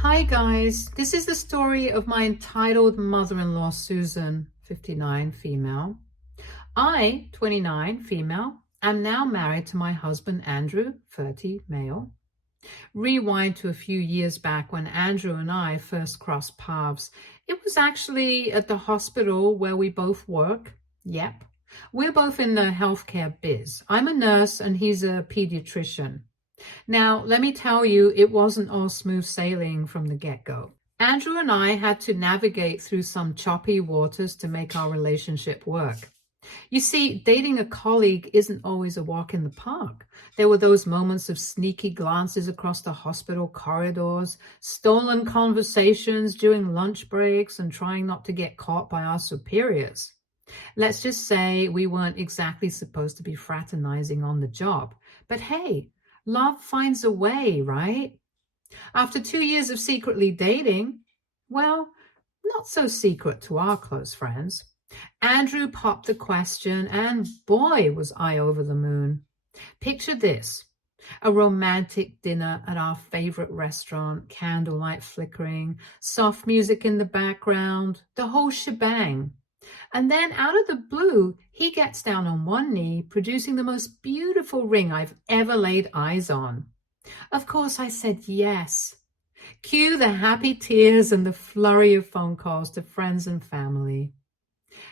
Hi guys, this is the story of my entitled mother-in-law Susan, 59, female. I, 29, female, am now married to my husband Andrew, 30, male. Rewind to a few years back when Andrew and I first crossed paths. It was actually at the hospital where we both work. Yep. We're both in the healthcare biz. I'm a nurse and he's a pediatrician. Now, let me tell you, it wasn't all smooth sailing from the get-go. Andrew and I had to navigate through some choppy waters to make our relationship work. You see, dating a colleague isn't always a walk in the park. There were those moments of sneaky glances across the hospital corridors, stolen conversations during lunch breaks, and trying not to get caught by our superiors. Let's just say we weren't exactly supposed to be fraternizing on the job. But hey, love finds a way, right? After 2 years of secretly dating, well, not so secret to our close friends, Andrew popped the question, and boy, was I over the moon. Picture this: a romantic dinner at our favorite restaurant, candlelight flickering, soft music in the background, the whole shebang. And then out of the blue, he gets down on one knee, producing the most beautiful ring I've ever laid eyes on. Of course, I said yes. Cue the happy tears and the flurry of phone calls to friends and family.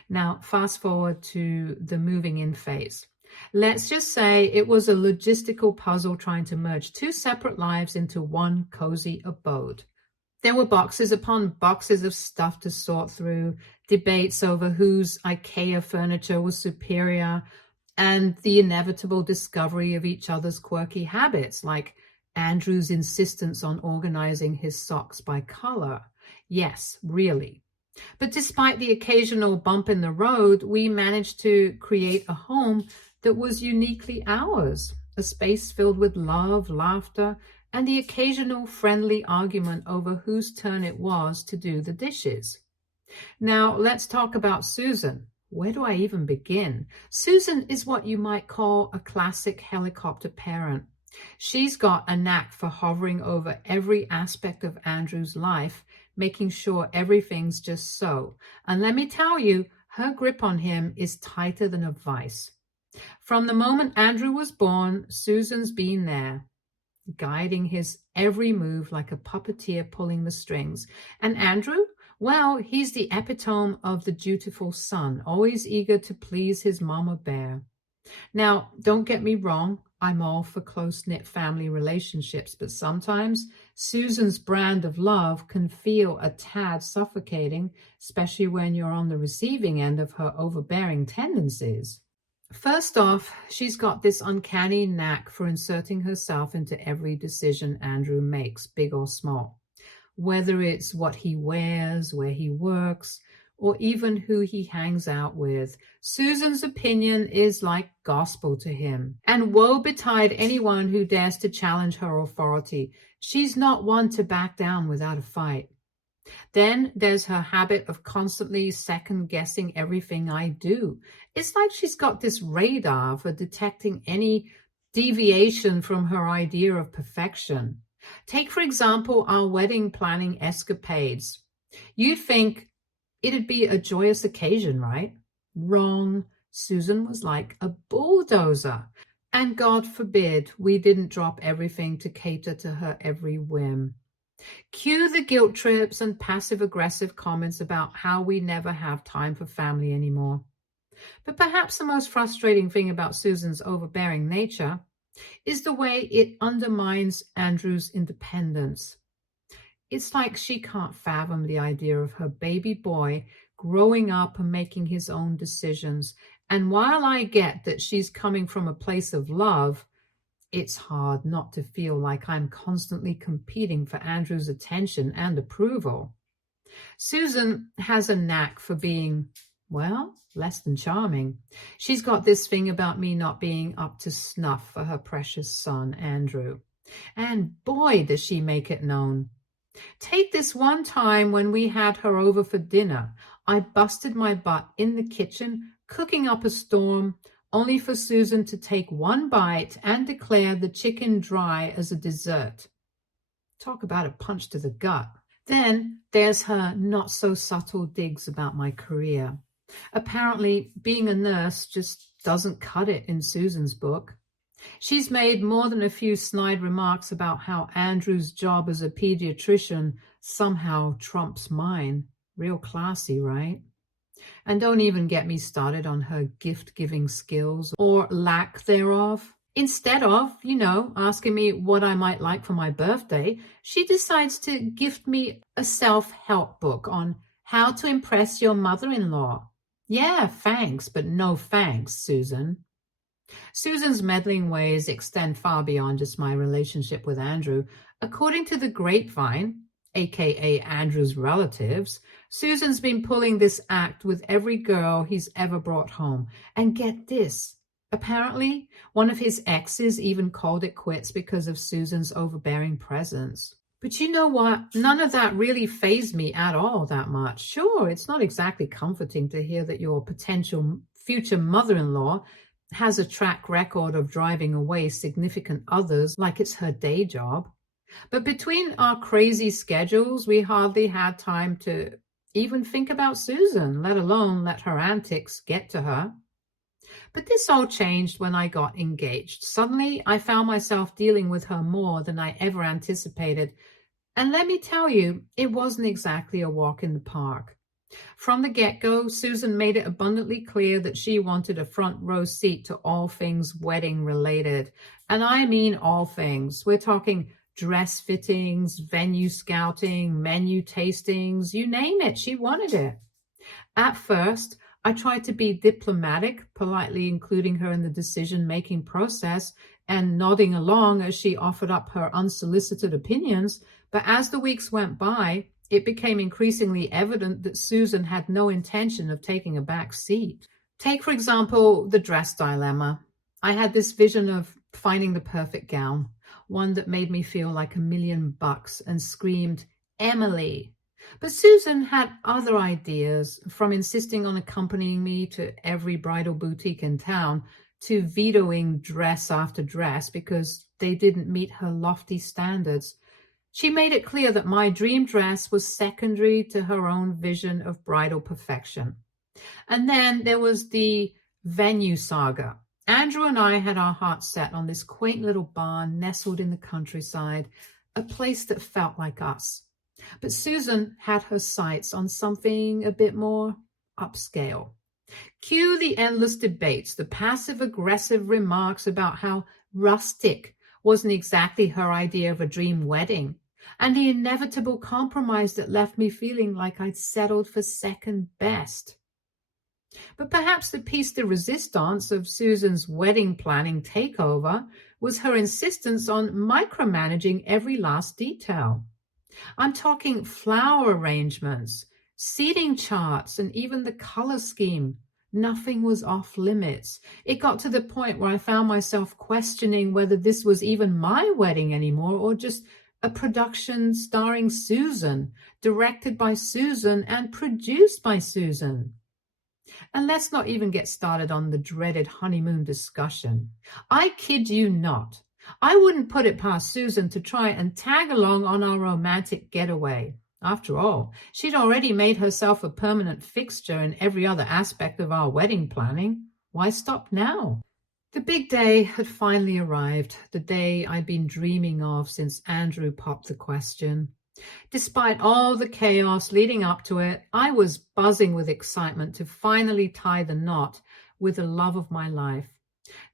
Now, fast forward to the moving in phase. Let's just say it was a logistical puzzle trying to merge two separate lives into one cozy abode. There were boxes upon boxes of stuff to sort through, debates over whose IKEA furniture was superior, and the inevitable discovery of each other's quirky habits, like Andrew's insistence on organizing his socks by color. Yes, really. But despite the occasional bump in the road, we managed to create a home that was uniquely ours, a space filled with love, laughter, and the occasional friendly argument over whose turn it was to do the dishes. Now, let's talk about Susan. Where do I even begin? Susan is what you might call a classic helicopter parent. She's got a knack for hovering over every aspect of Andrew's life, making sure everything's just so. And let me tell you, her grip on him is tighter than a vice. From the moment Andrew was born, Susan's been there, guiding his every move like a puppeteer pulling the strings. And Andrew? Well, he's the epitome of the dutiful son, always eager to please his mama bear. Now, don't get me wrong, I'm all for close-knit family relationships, but sometimes Susan's brand of love can feel a tad suffocating, especially when you're on the receiving end of her overbearing tendencies. First off, she's got this uncanny knack for inserting herself into every decision Andrew makes, big or small. Whether it's what he wears, where he works, or even who he hangs out with, Susan's opinion is like gospel to him. And woe betide anyone who dares to challenge her authority. She's not one to back down without a fight. Then there's her habit of constantly second-guessing everything I do. It's like she's got this radar for detecting any deviation from her idea of perfection. Take, for example, our wedding planning escapades. You'd think it'd be a joyous occasion, right? Wrong. Susan was like a bulldozer. And God forbid we didn't drop everything to cater to her every whim. Cue the guilt trips and passive-aggressive comments about how we never have time for family anymore. But perhaps the most frustrating thing about Susan's overbearing nature is the way it undermines Andrew's independence. It's like she can't fathom the idea of her baby boy growing up and making his own decisions. And while I get that she's coming from a place of love, it's hard not to feel like I'm constantly competing for Andrew's attention and approval. Susan has a knack for being, well, less than charming. She's got this thing about me not being up to snuff for her precious son, Andrew. And boy, does she make it known. Take this one time when we had her over for dinner. I busted my butt in the kitchen, cooking up a storm, only for Susan to take one bite and declare the chicken dry as a dessert. Talk about a punch to the gut. Then there's her not so subtle digs about my career. Apparently, being a nurse just doesn't cut it in Susan's book. She's made more than a few snide remarks about how Andrew's job as a pediatrician somehow trumps mine. Real classy, right? And don't even get me started on her gift-giving skills or lack thereof. Instead of, asking me what I might like for my birthday, she decides to gift me a self-help book on how to impress your mother-in-law. Yeah, thanks, but no thanks, Susan. Susan's meddling ways extend far beyond just my relationship with Andrew. According to the grapevine, aka Andrew's relatives, Susan's been pulling this act with every girl he's ever brought home. And get this, apparently one of his exes even called it quits because of Susan's overbearing presence. But you know what? None of that really fazed me at all that much. Sure, it's not exactly comforting to hear that your potential future mother-in-law has a track record of driving away significant others like it's her day job. But between our crazy schedules, we hardly had time to even think about Susan, let alone let her antics get to her. But this all changed when I got engaged. Suddenly, I found myself dealing with her more than I ever anticipated. And let me tell you, it wasn't exactly a walk in the park. From the get-go, Susan made it abundantly clear that she wanted a front row seat to all things wedding related. And I mean all things. We're talking dress fittings, venue scouting, menu tastings, you name it, she wanted it. At first, I tried to be diplomatic, politely including her in the decision-making process and nodding along as she offered up her unsolicited opinions. But as the weeks went by, it became increasingly evident that Susan had no intention of taking a back seat. Take, for example, the dress dilemma. I had this vision of finding the perfect gown, one that made me feel like $1,000,000 and screamed, Emily. But Susan had other ideas, from insisting on accompanying me to every bridal boutique in town to vetoing dress after dress because they didn't meet her lofty standards. She made it clear that my dream dress was secondary to her own vision of bridal perfection. And then there was the venue saga. Andrew and I had our hearts set on this quaint little barn nestled in the countryside, a place that felt like us. But Susan had her sights on something a bit more upscale. Cue the endless debates, the passive-aggressive remarks about how rustic wasn't exactly her idea of a dream wedding, and the inevitable compromise that left me feeling like I'd settled for second best. But perhaps the piece de resistance of Susan's wedding planning takeover was her insistence on micromanaging every last detail. I'm talking flower arrangements, seating charts, and even the color scheme. Nothing was off limits. It got to the point where I found myself questioning whether this was even my wedding anymore or just a production starring Susan, directed by Susan, and produced by Susan. And let's not even get started on the dreaded honeymoon discussion. I kid you not. I wouldn't put it past Susan to try and tag along on our romantic getaway. After all, she'd already made herself a permanent fixture in every other aspect of our wedding planning. Why stop now? The big day had finally arrived, the day I'd been dreaming of since Andrew popped the question. Despite all the chaos leading up to it, I was buzzing with excitement to finally tie the knot with the love of my life.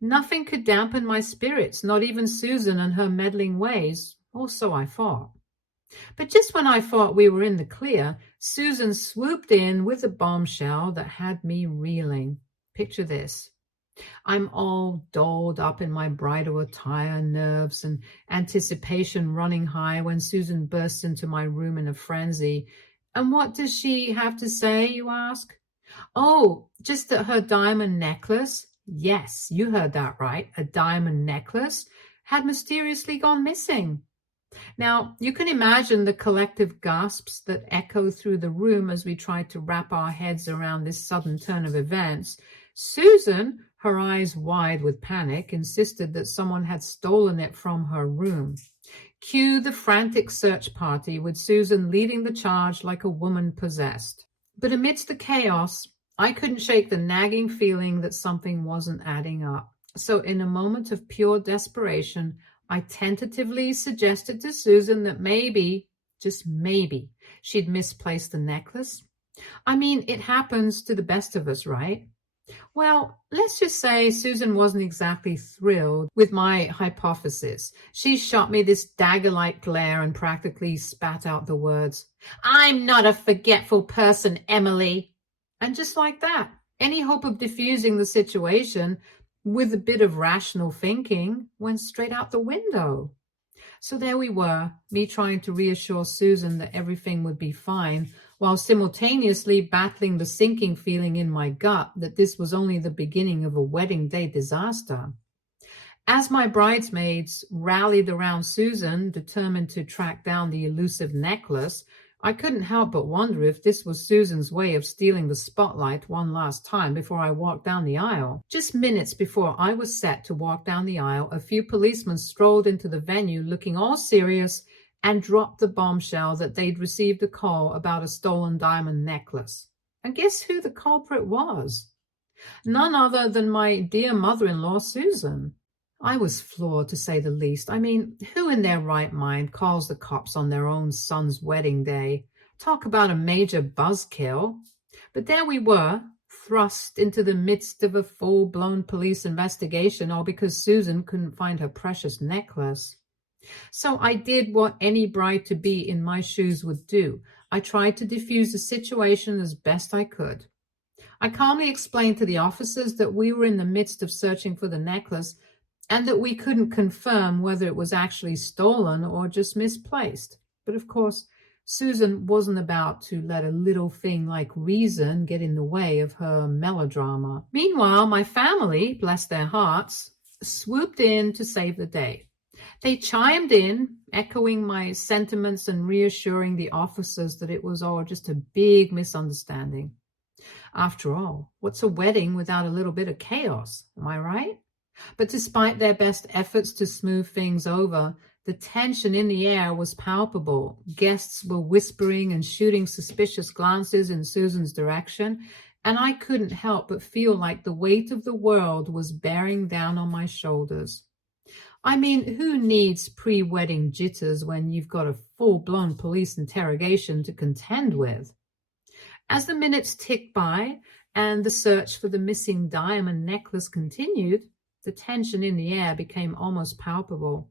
Nothing could dampen my spirits, not even Susan and her meddling ways, or so I thought. But just when I thought we were in the clear, Susan swooped in with a bombshell that had me reeling. Picture this. I'm all dolled up in my bridal attire, nerves and anticipation running high when Susan bursts into my room in a frenzy. And what does she have to say, you ask? Oh, just that her diamond necklace, yes, you heard that right, a diamond necklace, had mysteriously gone missing. Now, you can imagine the collective gasps that echo through the room as we tried to wrap our heads around this sudden turn of events. Susan, her eyes wide with panic, insisted that someone had stolen it from her room. Cue the frantic search party with Susan leading the charge like a woman possessed. But amidst the chaos, I couldn't shake the nagging feeling that something wasn't adding up. So in a moment of pure desperation, I tentatively suggested to Susan that maybe, just maybe, she'd misplaced the necklace. I mean, it happens to the best of us, right? Well, let's just say Susan wasn't exactly thrilled with my hypothesis. She shot me this dagger-like glare and practically spat out the words, "I'm not a forgetful person, Emily." And just like that, any hope of diffusing the situation with a bit of rational thinking went straight out the window. So there we were, me trying to reassure Susan that everything would be fine, while simultaneously battling the sinking feeling in my gut that this was only the beginning of a wedding day disaster. As my bridesmaids rallied around Susan, determined to track down the elusive necklace, I couldn't help but wonder if this was Susan's way of stealing the spotlight one last time before I walked down the aisle. Just minutes before I was set to walk down the aisle, a few policemen strolled into the venue looking all serious and dropped the bombshell that they'd received a call about a stolen diamond necklace. And guess who the culprit was? None other than my dear mother-in-law, Susan. I was floored, to say the least. I mean, who in their right mind calls the cops on their own son's wedding day? Talk about a major buzzkill. But there we were, thrust into the midst of a full-blown police investigation, all because Susan couldn't find her precious necklace. So I did what any bride-to-be in my shoes would do. I tried to defuse the situation as best I could. I calmly explained to the officers that we were in the midst of searching for the necklace and that we couldn't confirm whether it was actually stolen or just misplaced. But of course, Susan wasn't about to let a little thing like reason get in the way of her melodrama. Meanwhile, my family, bless their hearts, swooped in to save the day. They chimed in, echoing my sentiments and reassuring the officers that it was all just a big misunderstanding. After all, what's a wedding without a little bit of chaos? Am I right? But despite their best efforts to smooth things over, the tension in the air was palpable. Guests were whispering and shooting suspicious glances in Susan's direction, and I couldn't help but feel like the weight of the world was bearing down on my shoulders. I mean, who needs pre-wedding jitters when you've got a full-blown police interrogation to contend with? As the minutes ticked by and the search for the missing diamond necklace continued, the tension in the air became almost palpable.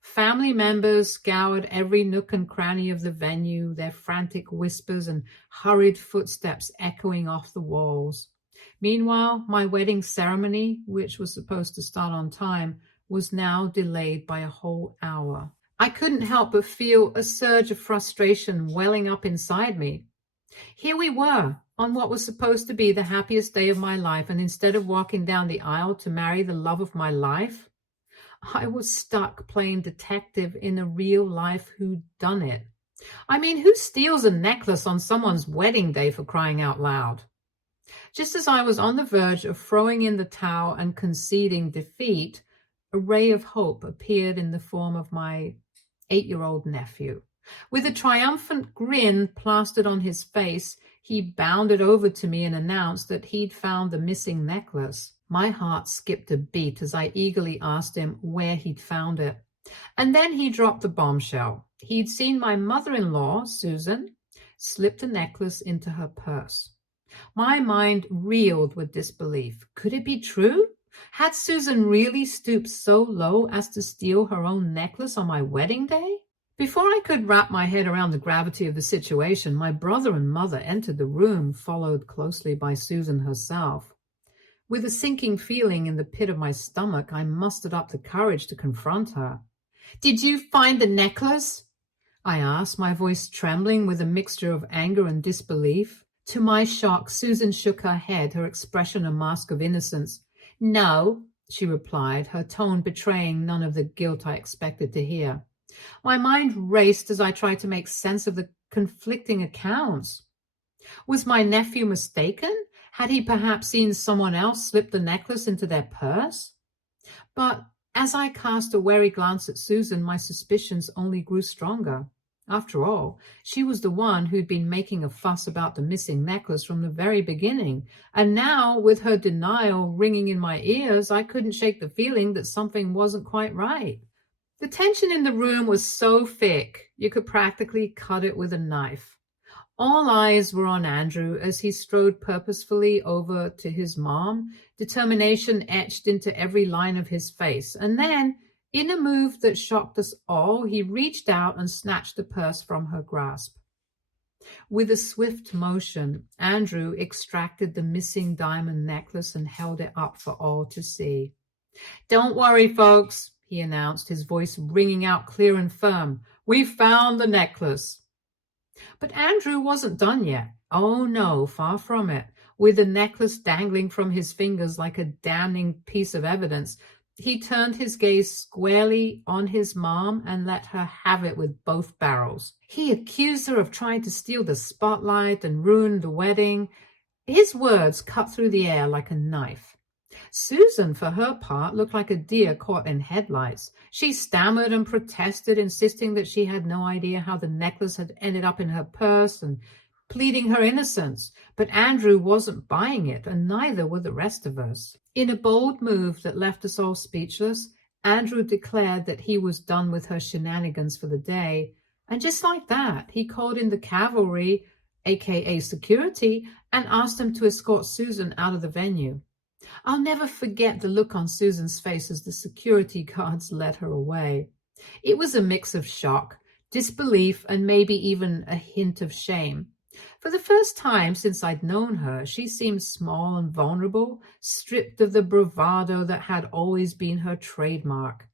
Family members scoured every nook and cranny of the venue, their frantic whispers and hurried footsteps echoing off the walls. Meanwhile, my wedding ceremony, which was supposed to start on time, was now delayed by a whole hour. I couldn't help but feel a surge of frustration welling up inside me. Here we were, on what was supposed to be the happiest day of my life, and instead of walking down the aisle to marry the love of my life, I was stuck playing detective in a real-life whodunit. I mean, who steals a necklace on someone's wedding day, for crying out loud? Just as I was on the verge of throwing in the towel and conceding defeat, a ray of hope appeared in the form of my 8-year-old nephew. With a triumphant grin plastered on his face, he bounded over to me and announced that he'd found the missing necklace. My heart skipped a beat as I eagerly asked him where he'd found it. And then he dropped the bombshell. He'd seen my mother-in-law, Susan, slip the necklace into her purse. My mind reeled with disbelief. Could it be true? Had Susan really stooped so low as to steal her own necklace on my wedding day? Before I could wrap my head around the gravity of the situation, my brother and mother entered the room, followed closely by Susan herself. With a sinking feeling in the pit of my stomach, I mustered up the courage to confront her. "Did you find the necklace?" I asked, my voice trembling with a mixture of anger and disbelief. To my shock, Susan shook her head, her expression a mask of innocence. "No," she replied, her tone betraying none of the guilt I expected to hear. My mind raced as I tried to make sense of the conflicting accounts. Was my nephew mistaken? Had he perhaps seen someone else slip the necklace into their purse? But As I cast a wary glance at Susan, my suspicions only grew stronger. After all, she was the one who'd been making a fuss about the missing necklace from the very beginning, and now, with her denial ringing in my ears, I couldn't shake the feeling that something wasn't quite right. The tension in the room was so thick, you could practically cut it with a knife. All eyes were on Andrew as he strode purposefully over to his mom, determination etched into every line of his face. And then, in a move that shocked us all, he reached out and snatched the purse from her grasp. With a swift motion, Andrew extracted the missing diamond necklace and held it up for all to see. "Don't worry, folks," he announced, his voice ringing out clear and firm. "We found the necklace." But Andrew wasn't done yet. Oh no, far from it. With the necklace dangling from his fingers like a damning piece of evidence, he turned his gaze squarely on his mom and let her have it with both barrels. He accused her of trying to steal the spotlight and ruin the wedding. His words cut through the air like a knife. Susan, for her part, looked like a deer caught in headlights. She stammered and protested, insisting that she had no idea how the necklace had ended up in her purse and pleading her innocence. But Andrew wasn't buying it, and neither were the rest of us. In a bold move that left us all speechless, Andrew declared that he was done with her shenanigans for the day. And just like that, he called in the cavalry, aka security, and asked them to escort Susan out of the venue. I'll never forget the look on Susan's face as the security guards led her away. It was a mix of shock, disbelief, and maybe even a hint of shame. For the first time since I'd known her, she seemed small and vulnerable, stripped of the bravado that had always been her trademark.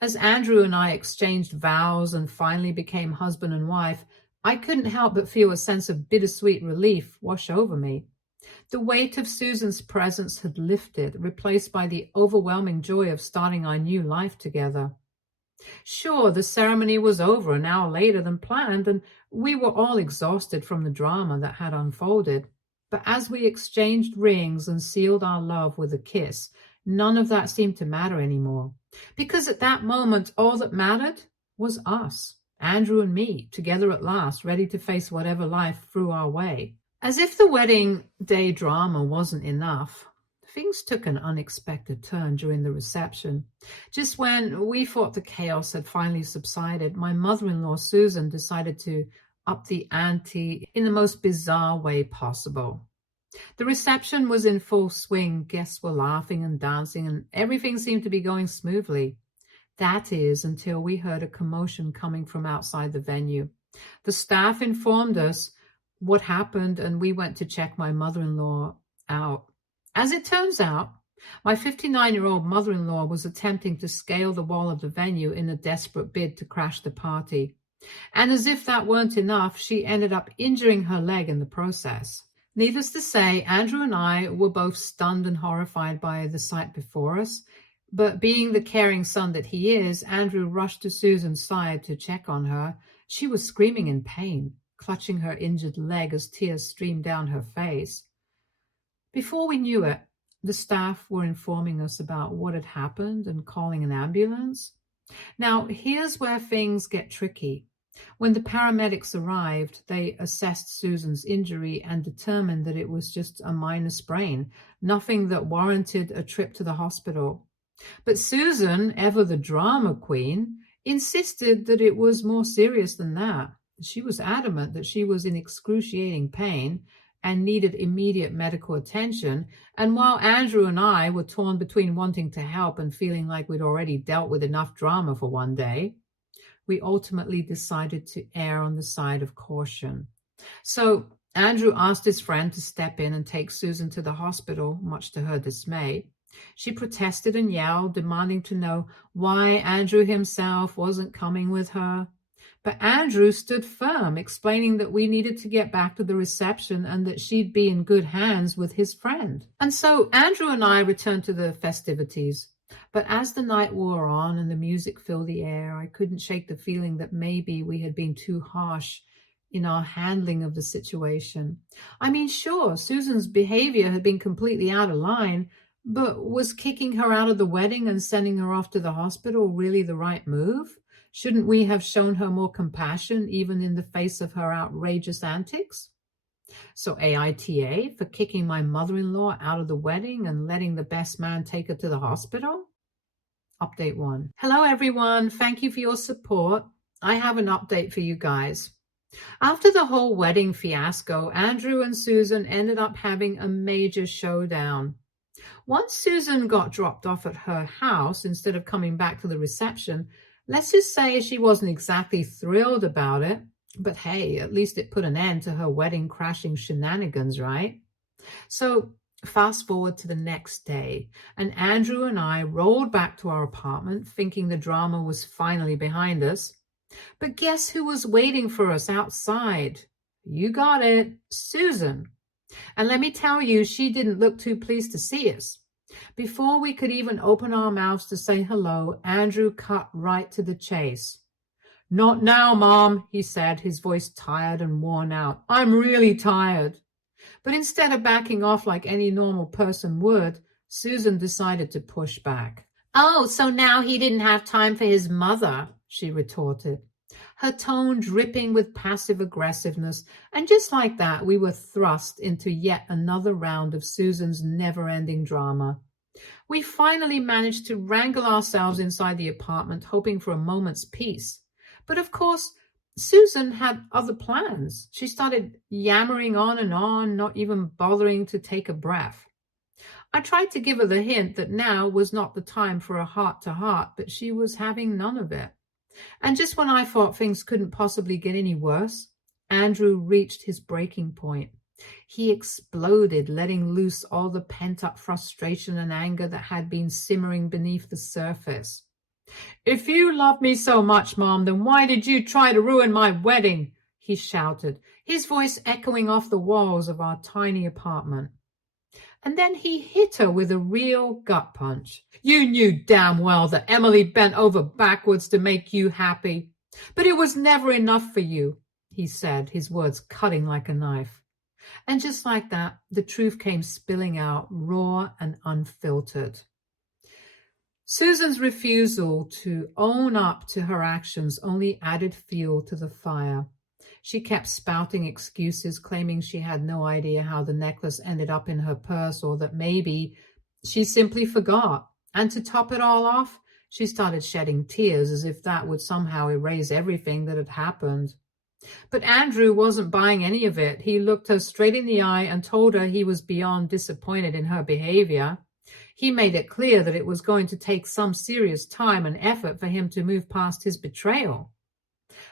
As Andrew and I exchanged vows and finally became husband and wife, I couldn't help but feel a sense of bittersweet relief wash over me. The weight of Susan's presence had lifted, replaced by the overwhelming joy of starting our new life together. Sure, the ceremony was over an hour later than planned, and we were all exhausted from the drama that had unfolded. But as we exchanged rings and sealed our love with a kiss, none of that seemed to matter anymore. Because at that moment, all that mattered was us, Andrew and me, together at last, ready to face whatever life threw our way. As if the wedding day drama wasn't enough, things took an unexpected turn during the reception. Just when we thought the chaos had finally subsided, my mother-in-law, Susan, decided to up the ante in the most bizarre way possible. The reception was in full swing. Guests were laughing and dancing, and everything seemed to be going smoothly. That is, until we heard a commotion coming from outside the venue. The staff informed us what happened, and we went to check my mother-in-law out. As it turns out, my 59-year-old mother-in-law was attempting to scale the wall of the venue in a desperate bid to crash the party. And as if that weren't enough, she ended up injuring her leg in the process. Needless to say, Andrew and I were both stunned and horrified by the sight before us. But being the caring son that he is, Andrew rushed to Susan's side to check on her. She was screaming in pain, clutching her injured leg as tears streamed down her face. Before we knew it, the staff were informing us about what had happened and calling an ambulance. Now, here's where things get tricky. When the paramedics arrived, they assessed Susan's injury and determined that it was just a minor sprain, nothing that warranted a trip to the hospital. But Susan, ever the drama queen, insisted that it was more serious than that. She was adamant that she was in excruciating pain and needed immediate medical attention. And while Andrew and I were torn between wanting to help and feeling like we'd already dealt with enough drama for one day, we ultimately decided to err on the side of caution. So Andrew asked his friend to step in and take Susan to the hospital, much to her dismay. She protested and yelled, demanding to know why Andrew himself wasn't coming with her. But Andrew stood firm, explaining that we needed to get back to the reception and that she'd be in good hands with his friend. And so Andrew and I returned to the festivities. But as the night wore on and the music filled the air, I couldn't shake the feeling that maybe we had been too harsh in our handling of the situation. I mean, sure, Susan's behavior had been completely out of line, But was kicking her out of the wedding and sending her off to the hospital really the right move? Shouldn't we have shown her more compassion even in the face of her outrageous antics? So AITA for kicking my mother-in-law out of the wedding and letting the best man take her to the hospital? Update 1. Hello everyone, thank you for your support. I have an update for you guys. After the whole wedding fiasco, Andrew and Susan ended up having a major showdown. Once Susan got dropped off at her house instead of coming back to the reception, let's just say she wasn't exactly thrilled about it. But hey, at least it put an end to her wedding crashing shenanigans, right? So fast forward to the next day, and Andrew and I rolled back to our apartment thinking the drama was finally behind us. But guess who was waiting for us outside? You got it, Susan. And let me tell you, she didn't look too pleased to see us. Before we could even open our mouths to say hello, Andrew cut right to the chase. Not now, Mom, he said, his voice tired and worn out. I'm really tired. But instead of backing off like any normal person would, Susan decided to push back. Oh, so now he didn't have time for his mother, she retorted, her tone dripping with passive aggressiveness. And just like that, we were thrust into yet another round of Susan's never-ending drama. We finally managed to wrangle ourselves inside the apartment, hoping for a moment's peace. But of course, Susan had other plans. She started yammering on, not even bothering to take a breath. I tried to give her the hint that now was not the time for a heart-to-heart, but she was having none of it. And just when I thought things couldn't possibly get any worse, Andrew reached his breaking point. He exploded, letting loose all the pent-up frustration and anger that had been simmering beneath the surface. If you love me so much, Mom, then why did you try to ruin my wedding? He shouted, his voice echoing off the walls of our tiny apartment. And then he hit her with a real gut punch. You knew damn well that Emily bent over backwards to make you happy. But it was never enough for you, he said, his words cutting like a knife. And just like that, the truth came spilling out, raw and unfiltered. Susan's refusal to own up to her actions only added fuel to the fire. She kept spouting excuses, claiming she had no idea how the necklace ended up in her purse, or that maybe she simply forgot. And to top it all off, she started shedding tears as if that would somehow erase everything that had happened. But Andrew wasn't buying any of it. He looked her straight in the eye and told her he was beyond disappointed in her behavior. He made it clear that it was going to take some serious time and effort for him to move past his betrayal.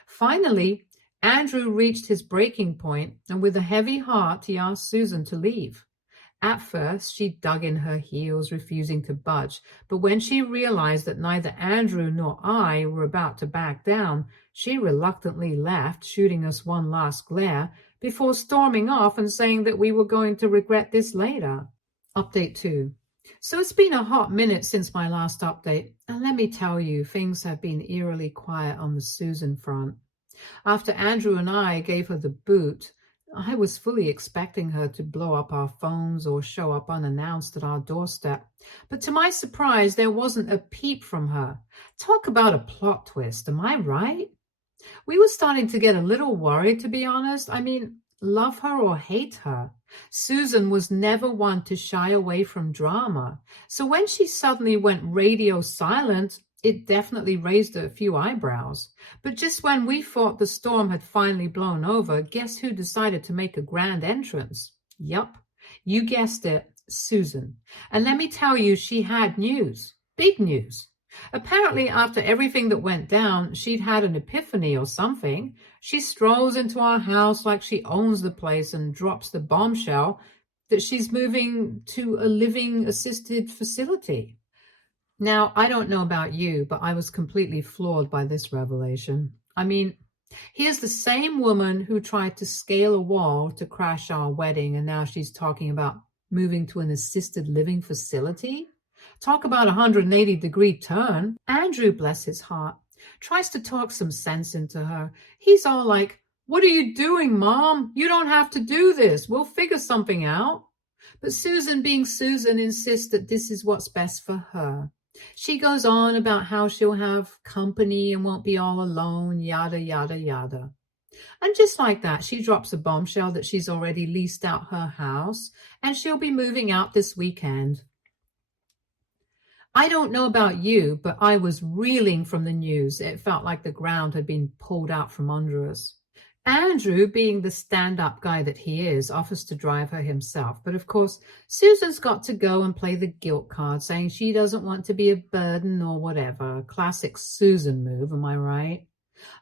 Finally, Andrew reached his breaking point, and with a heavy heart, he asked Susan to leave. At first, she dug in her heels, refusing to budge, but when she realized that neither Andrew nor I were about to back down, she reluctantly left, shooting us one last glare, before storming off and saying that we were going to regret this later. Update 2. So it's been a hot minute since my last update, and let me tell you, things have been eerily quiet on the Susan front. After Andrew and I gave her the boot, I was fully expecting her to blow up our phones or show up unannounced at our doorstep. But to my surprise, there wasn't a peep from her. Talk about a plot twist, am I right? We were starting to get a little worried, to be honest. I mean, love her or hate her, Susan was never one to shy away from drama. So when she suddenly went radio silent, it definitely raised a few eyebrows. But just when we thought the storm had finally blown over, guess who decided to make a grand entrance? Yup, you guessed it, Susan. And let me tell you, she had news, big news. Apparently, after everything that went down, she'd had an epiphany or something. She strolls into our house like she owns the place and drops the bombshell that she's moving to a living assisted facility. Now, I don't know about you, but I was completely floored by this revelation. I mean, here's the same woman who tried to scale a wall to crash our wedding, and now she's talking about moving to an assisted living facility? Talk about a 180-degree turn. Andrew, bless his heart, tries to talk some sense into her. He's all like, "What are you doing, Mom? You don't have to do this. We'll figure something out." But Susan, being Susan, insists that this is what's best for her. She goes on about how she'll have company and won't be all alone, yada, yada, yada. And just like that, she drops a bombshell that she's already leased out her house and she'll be moving out this weekend. I don't know about you, but I was reeling from the news. It felt like the ground had been pulled out from under us. Andrew, being the stand-up guy that he is, offers to drive her himself. But of course, Susan's got to go and play the guilt card, saying she doesn't want to be a burden or whatever. Classic Susan move, am I right?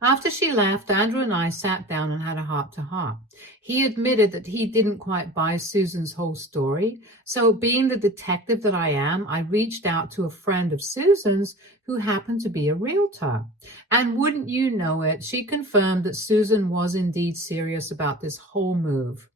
After she left, Andrew and I sat down and had a heart-to-heart. He admitted that he didn't quite buy Susan's whole story. So being the detective that I am, I reached out to a friend of Susan's who happened to be a realtor. And wouldn't you know it, she confirmed that Susan was indeed serious about this whole move.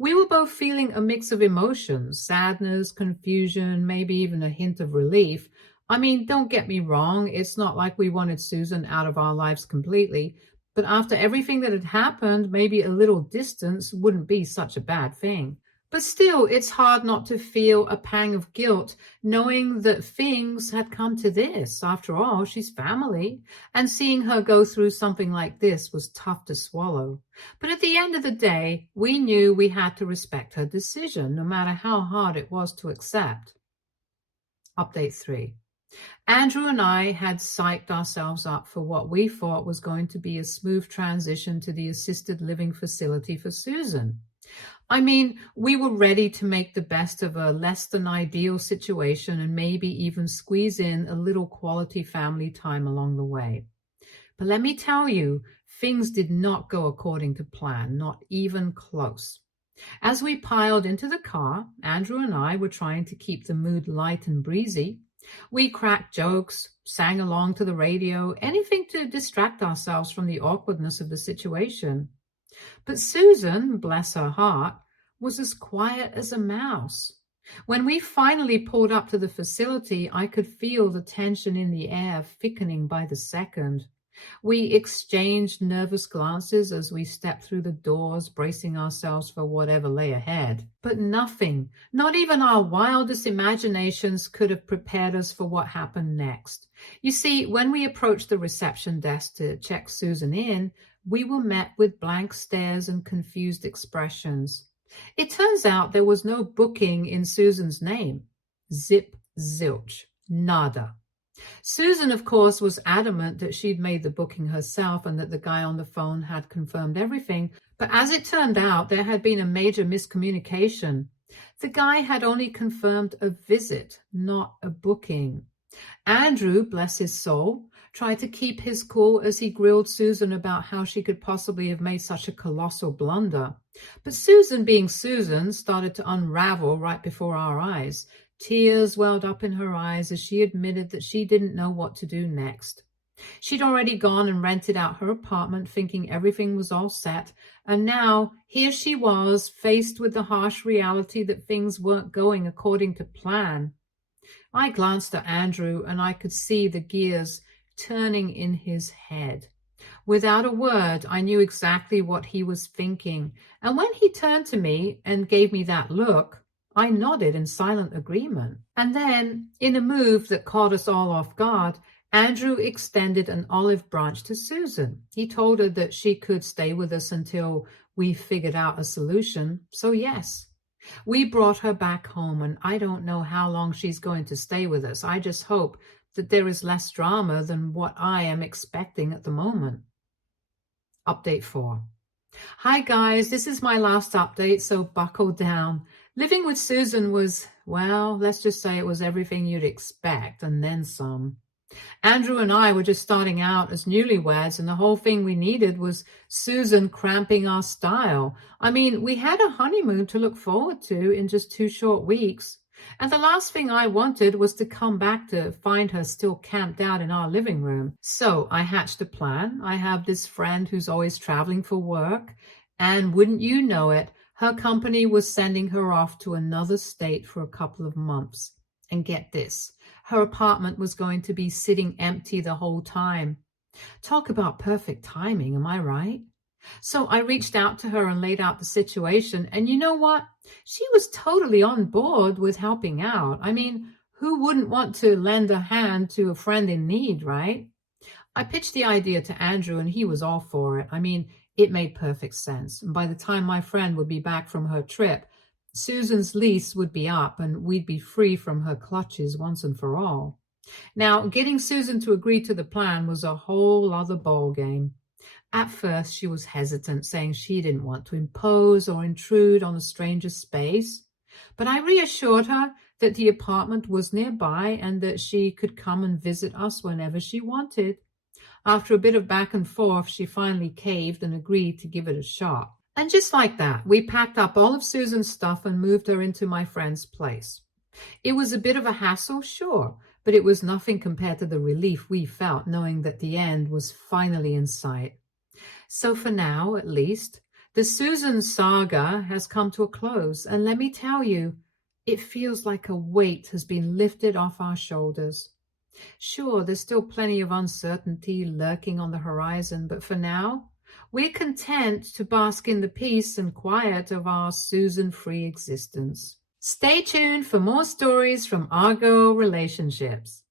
We were both feeling a mix of emotions, sadness, confusion, maybe even a hint of relief. I mean, don't get me wrong, it's not like we wanted Susan out of our lives completely, but after everything that had happened, maybe a little distance wouldn't be such a bad thing. But still, it's hard not to feel a pang of guilt knowing that things had come to this. After all, she's family, and seeing her go through something like this was tough to swallow. But at the end of the day, we knew we had to respect her decision, no matter how hard it was to accept. Update 3. Andrew and I had psyched ourselves up for what we thought was going to be a smooth transition to the assisted living facility for Susan. I mean, we were ready to make the best of a less than ideal situation and maybe even squeeze in a little quality family time along the way. But let me tell you, things did not go according to plan, not even close. As we piled into the car, Andrew and I were trying to keep the mood light and breezy. We cracked jokes, sang along to the radio, anything to distract ourselves from the awkwardness of the situation. But Susan, bless her heart, was as quiet as a mouse. When we finally pulled up to the facility, I could feel the tension in the air thickening by the second. We exchanged nervous glances as we stepped through the doors, bracing ourselves for whatever lay ahead. But nothing, not even our wildest imaginations, could have prepared us for what happened next. You see, when we approached the reception desk to check Susan in, we were met with blank stares and confused expressions. It turns out there was no booking in Susan's name. Zip, zilch, nada. Susan, of course, was adamant that she'd made the booking herself and that the guy on the phone had confirmed everything. But as it turned out, there had been a major miscommunication. The guy had only confirmed a visit, not a booking. Andrew, bless his soul, tried to keep his cool as he grilled Susan about how she could possibly have made such a colossal blunder. But Susan, being Susan, started to unravel right before our eyes. Tears welled up in her eyes as she admitted that she didn't know what to do next. She'd already gone and rented out her apartment thinking everything was all set, and now here she was, faced with the harsh reality that things weren't going according to plan. I glanced at Andrew and I could see the gears turning in his head. Without a word, I knew exactly what he was thinking, and when he turned to me and gave me that look, I nodded in silent agreement. And then, in a move that caught us all off guard, Andrew extended an olive branch to Susan. He told her that she could stay with us until we figured out a solution. So yes, we brought her back home, and I don't know how long she's going to stay with us. I just hope that there is less drama than what I am expecting at the moment. Update 4. Hi guys, this is my last update, so buckle down. Living with Susan was, well, let's just say it was everything you'd expect and then some. Andrew and I were just starting out as newlyweds, and the whole thing we needed was Susan cramping our style. I mean, we had a honeymoon to look forward to in just 2 short weeks. And the last thing I wanted was to come back to find her still camped out in our living room. So I hatched a plan. I have this friend who's always traveling for work, and wouldn't you know it, her company was sending her off to another state for a couple of months. And get this, her apartment was going to be sitting empty the whole time. Talk about perfect timing, am I right? So I reached out to her and laid out the situation. And you know what? She was totally on board with helping out. I mean, who wouldn't want to lend a hand to a friend in need, right? I pitched the idea to Andrew and he was all for it. I mean, it made perfect sense. And by the time my friend would be back from her trip, Susan's lease would be up and we'd be free from her clutches once and for all. Now, getting Susan to agree to the plan was a whole other ball game. At first, she was hesitant, saying she didn't want to impose or intrude on a stranger's space. But I reassured her that the apartment was nearby and that she could come and visit us whenever she wanted. After a bit of back and forth, she finally caved and agreed to give it a shot. And just like that, we packed up all of Susan's stuff and moved her into my friend's place. It was a bit of a hassle, sure, but it was nothing compared to the relief we felt knowing that the end was finally in sight. So for now, at least, the Susan saga has come to a close, and let me tell you, it feels like a weight has been lifted off our shoulders. Sure, there's still plenty of uncertainty lurking on the horizon, but for now, we're content to bask in the peace and quiet of our Susan-free existence. Stay tuned for more stories from Argo Relationships.